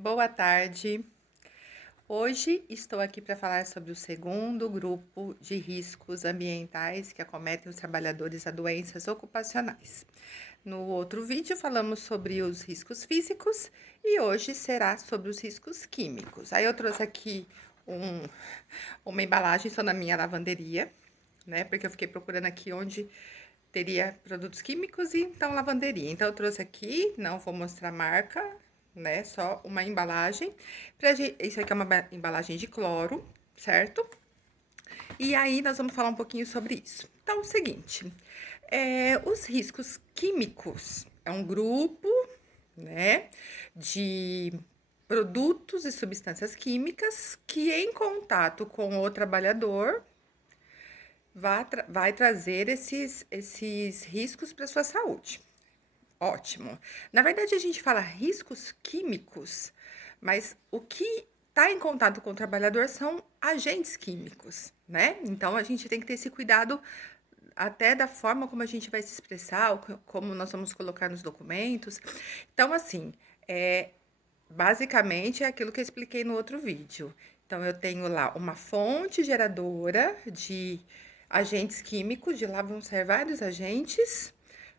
Boa tarde. Hoje estou aqui para falar sobre o segundo grupo de riscos ambientais que acometem os trabalhadores a doenças ocupacionais. No outro vídeo falamos sobre os riscos físicos e hoje será sobre os riscos químicos. Aí eu trouxe aqui um- uma embalagem, só na minha lavanderia, né? Porque eu fiquei procurando aqui onde teria produtos químicos e então lavanderia. Então eu trouxe aqui, não vou mostrar a marca, né? Só uma embalagem. Isso aqui é uma embalagem de cloro, certo? E aí nós vamos falar um pouquinho sobre isso. Então, é o seguinte, os riscos químicos é um grupo, né, de produtos e substâncias químicas que, em contato com o trabalhador, vai trazer esses riscos para sua saúde. Ótimo. Na verdade, a gente fala riscos químicos, mas o que está em contato com o trabalhador são agentes químicos, né? Então, a gente tem que ter esse cuidado até da forma como a gente vai se expressar, como nós vamos colocar nos documentos. Então, assim, basicamente é aquilo que eu expliquei no outro vídeo. Então, eu tenho lá uma fonte geradora de agentes químicos, de lá vão ser vários agentes,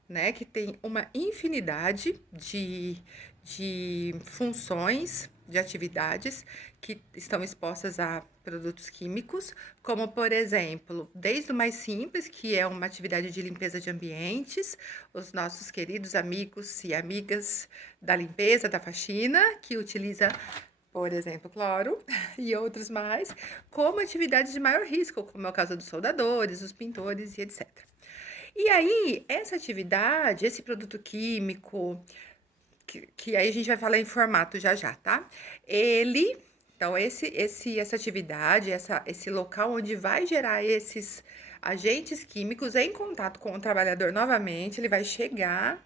né, que tem uma infinidade de funções, de atividades que estão expostas a produtos químicos, como, por exemplo, desde o mais simples, que é uma atividade de limpeza de ambientes, os nossos queridos amigos e amigas da limpeza, da faxina, que utiliza, por exemplo, cloro e outros mais, como atividades de maior risco, como é o caso dos soldadores, os pintores e etc. E aí, essa atividade, esse produto químico, que aí a gente vai falar em formato já já, tá? Então, essa atividade, esse local onde vai gerar esses agentes químicos em contato com o trabalhador novamente, ele vai chegar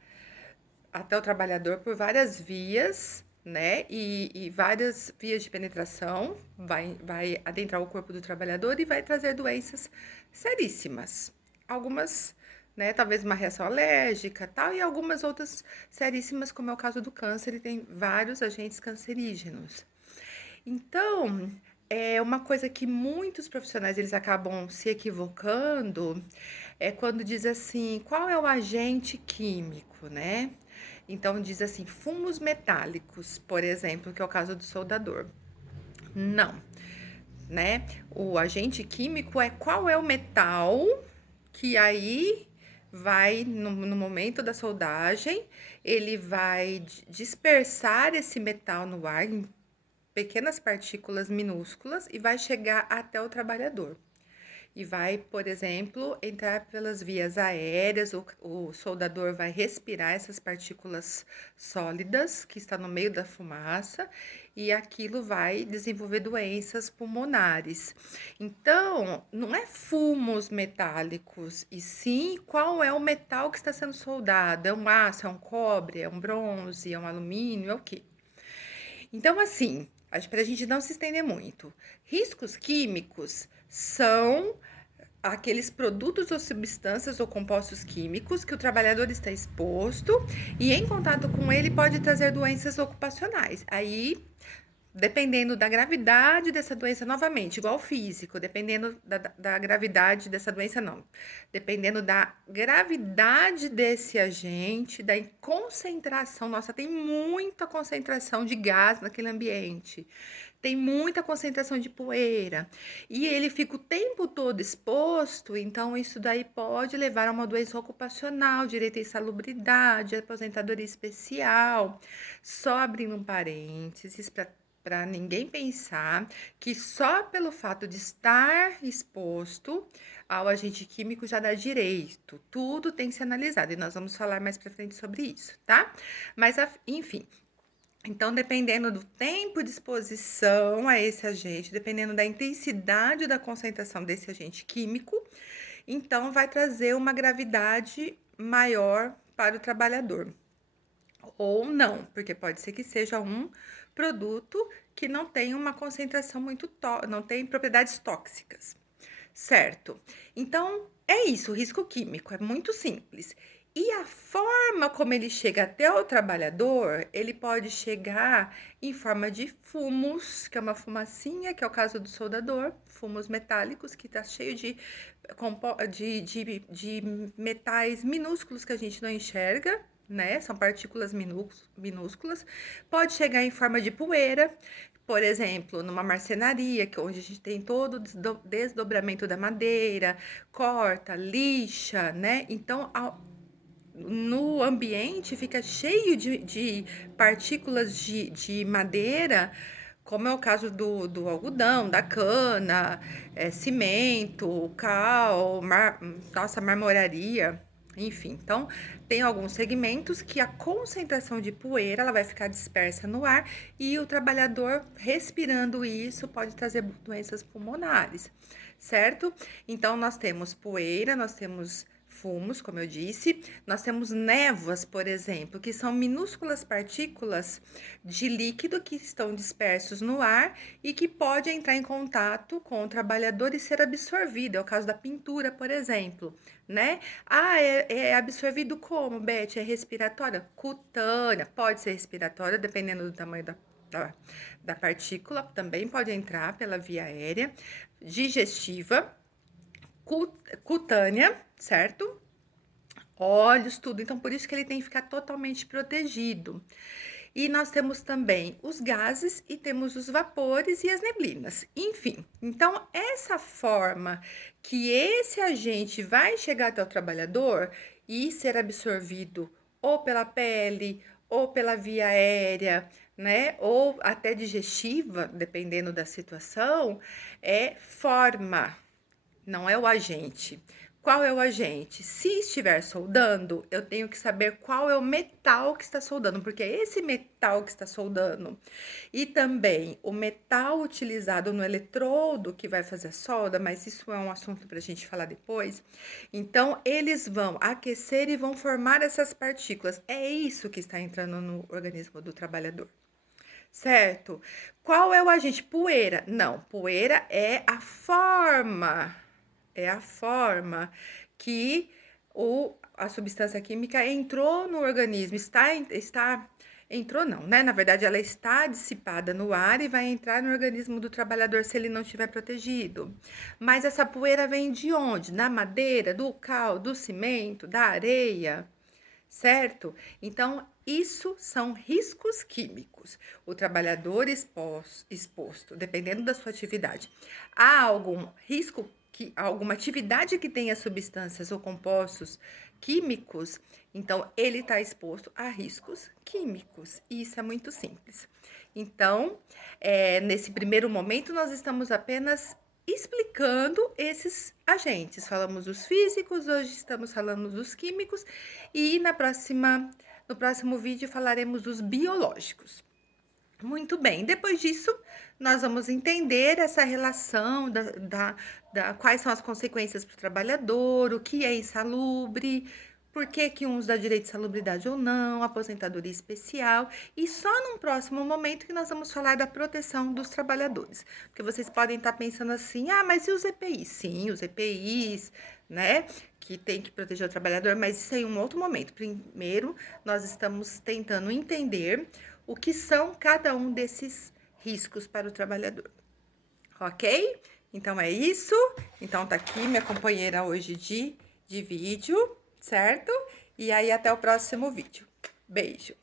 até o trabalhador por várias vias, né? E várias vias de penetração, vai adentrar o corpo do trabalhador e vai trazer doenças seríssimas. Algumas, né? Talvez uma reação alérgica, tal, e algumas outras seríssimas, como é o caso do câncer, e tem vários agentes cancerígenos. Então, é uma coisa que muitos profissionais eles acabam se equivocando é quando diz assim, qual é o agente químico, né? Então diz assim, fumos metálicos, por exemplo, que é o caso do soldador. Não, né? O agente químico é qual é o metal que aí vai, no momento da soldagem, ele vai dispersar esse metal no ar em pequenas partículas minúsculas e vai chegar até o trabalhador. E vai, por exemplo, entrar pelas vias aéreas, o soldador vai respirar essas partículas sólidas que está no meio da fumaça e aquilo vai desenvolver doenças pulmonares. Então, não é fumos metálicos, e sim qual é o metal que está sendo soldado. É um aço, é um cobre, é um bronze, é um alumínio, é o quê? Então, assim, para a gente não se estender muito, riscos químicos são aqueles produtos ou substâncias ou compostos químicos que o trabalhador está exposto e em contato com ele pode trazer doenças ocupacionais. Aí, dependendo da gravidade dessa doença, novamente, igual físico, dependendo da gravidade dessa doença, não. Dependendo da gravidade desse agente, da concentração, nossa, tem muita concentração de gás naquele ambiente, tem muita concentração de poeira, e ele fica o tempo todo exposto, então isso daí pode levar a uma doença ocupacional, direito à insalubridade, aposentadoria especial. Só abrindo um parênteses para ninguém pensar que só pelo fato de estar exposto ao agente químico já dá direito. Tudo tem que ser analisado e nós vamos falar mais para frente sobre isso, tá? Mas, enfim. Então, dependendo do tempo de exposição a esse agente, dependendo da intensidade da concentração desse agente químico, então vai trazer uma gravidade maior para o trabalhador ou não, porque pode ser que seja um produto que não tem uma concentração muito, não tem propriedades tóxicas, certo? Então, é isso, o risco químico é muito simples. E a forma como ele chega até o trabalhador, ele pode chegar em forma de fumos, que é uma fumacinha, que é o caso do soldador, fumos metálicos, que está cheio de metais minúsculos que a gente não enxerga, né? São partículas minúsculas. Pode chegar em forma de poeira, por exemplo, numa marcenaria, que onde a gente tem todo o desdobramento da madeira, corta, lixa, né? Então, no ambiente fica cheio de partículas de madeira, como é o caso do algodão, da cana, cimento, cal, nossa, marmoraria, enfim. Então, tem alguns segmentos que a concentração de poeira ela vai ficar dispersa no ar e o trabalhador respirando isso pode trazer doenças pulmonares, certo? Então, nós temos poeira, nós temos fumos, como eu disse, nós temos névoas, por exemplo, que são minúsculas partículas de líquido que estão dispersos no ar e que pode entrar em contato com o trabalhador e ser absorvido. É o caso da pintura, por exemplo, né? Ah, é absorvido como, Beth? É respiratória? Cutânea, pode ser respiratória, dependendo do tamanho da partícula, também pode entrar pela via aérea, digestiva, cutânea, certo? Olhos, tudo. Então, por isso que ele tem que ficar totalmente protegido. E nós temos também os gases e temos os vapores e as neblinas. Enfim, então essa forma que esse agente vai chegar até o trabalhador e ser absorvido ou pela pele ou pela via aérea, né? Ou até digestiva, dependendo da situação, é forma, não é o agente. Qual é o agente? Se estiver soldando, eu tenho que saber qual é o metal que está soldando, porque é esse metal que está soldando. E também o metal utilizado no eletrodo que vai fazer a solda, mas isso é um assunto para a gente falar depois. Então, eles vão aquecer e vão formar essas partículas. É isso que está entrando no organismo do trabalhador. Certo? Qual é o agente? Poeira. Não, poeira é a forma que a substância química entrou no organismo, entrou não, né? Na verdade, ela está dissipada no ar e vai entrar no organismo do trabalhador se ele não estiver protegido. Mas essa poeira vem de onde? Da madeira, do cal, do cimento, da areia, certo? Então, isso são riscos químicos. O trabalhador exposto, dependendo da sua atividade, há algum risco alguma atividade que tenha substâncias ou compostos químicos, então ele está exposto a riscos químicos. E isso é muito simples. Então, nesse primeiro momento, nós estamos apenas explicando esses agentes. Falamos dos físicos, hoje estamos falando dos químicos e no próximo vídeo falaremos dos biológicos. Muito bem, depois disso, nós vamos entender essa relação quais são as consequências para o trabalhador, o que é insalubre, por que uns dá direito de salubridade ou não, aposentadoria especial, e só num próximo momento que nós vamos falar da proteção dos trabalhadores. Porque vocês podem estar pensando assim, ah, mas e os EPIs? Sim, os EPIs, né, que tem que proteger o trabalhador, mas isso aí é um outro momento. Primeiro, nós estamos tentando entender o que são cada um desses riscos para o trabalhador, ok? Então, é isso. Então, tá aqui minha companheira hoje de vídeo, certo? E aí, até o próximo vídeo. Beijo!